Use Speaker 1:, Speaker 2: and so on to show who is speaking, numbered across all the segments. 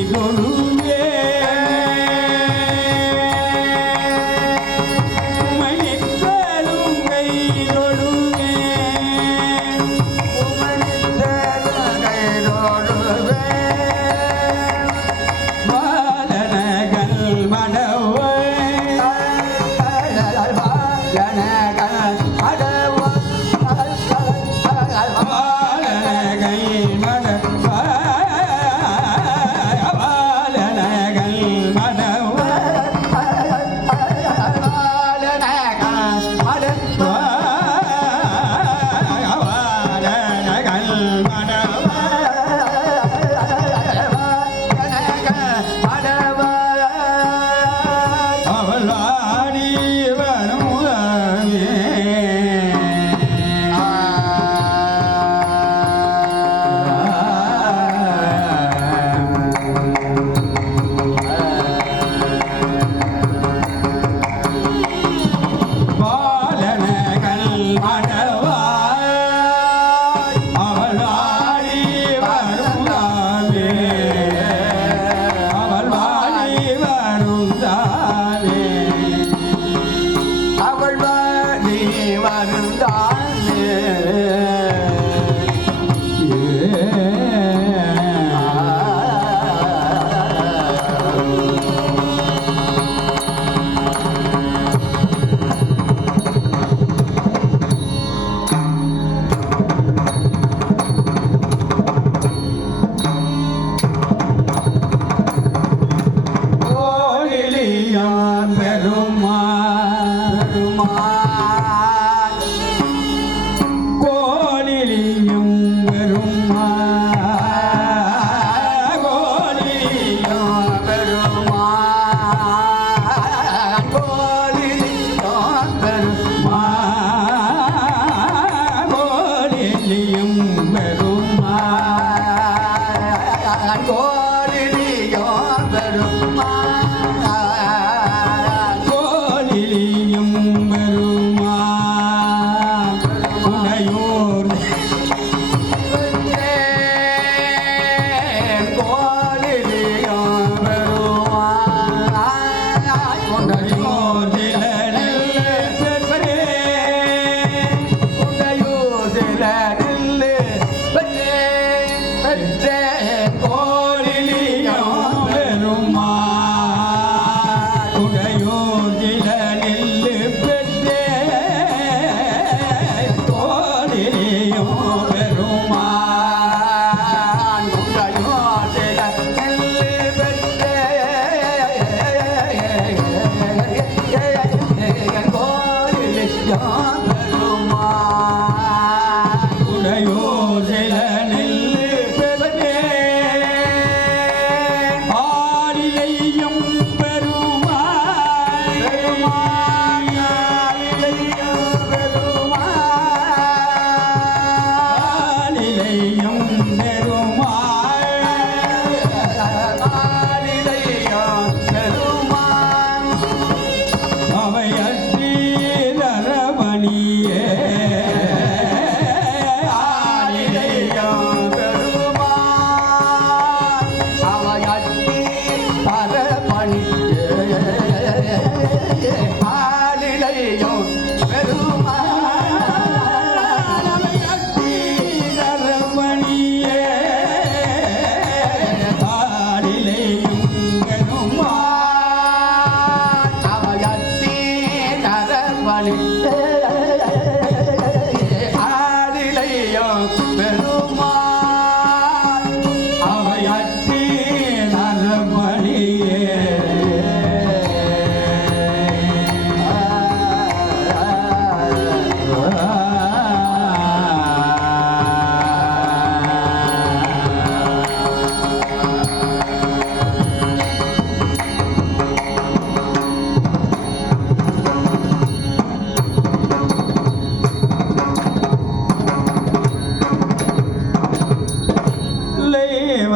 Speaker 1: জীবন मोजला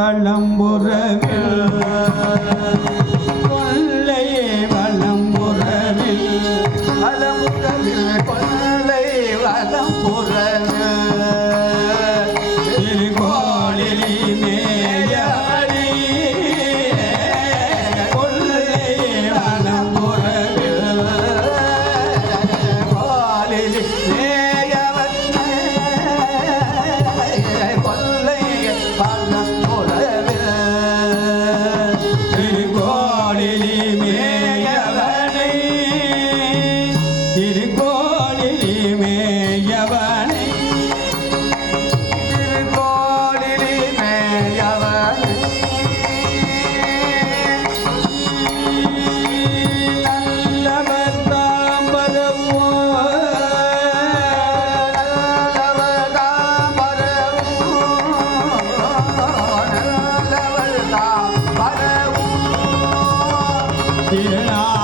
Speaker 1: வளம்புறவில் 你人啊！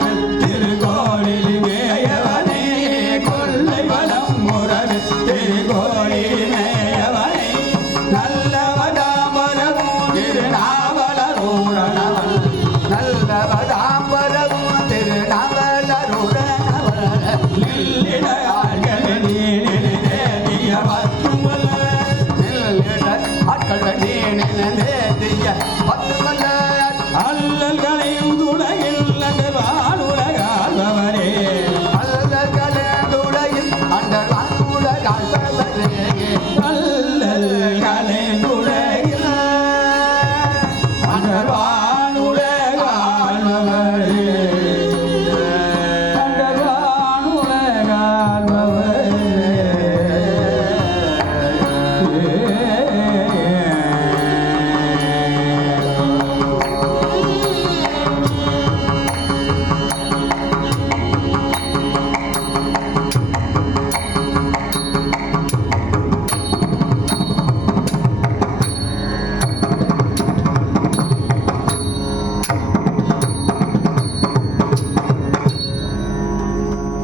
Speaker 1: அல்லல்களை உதுணைய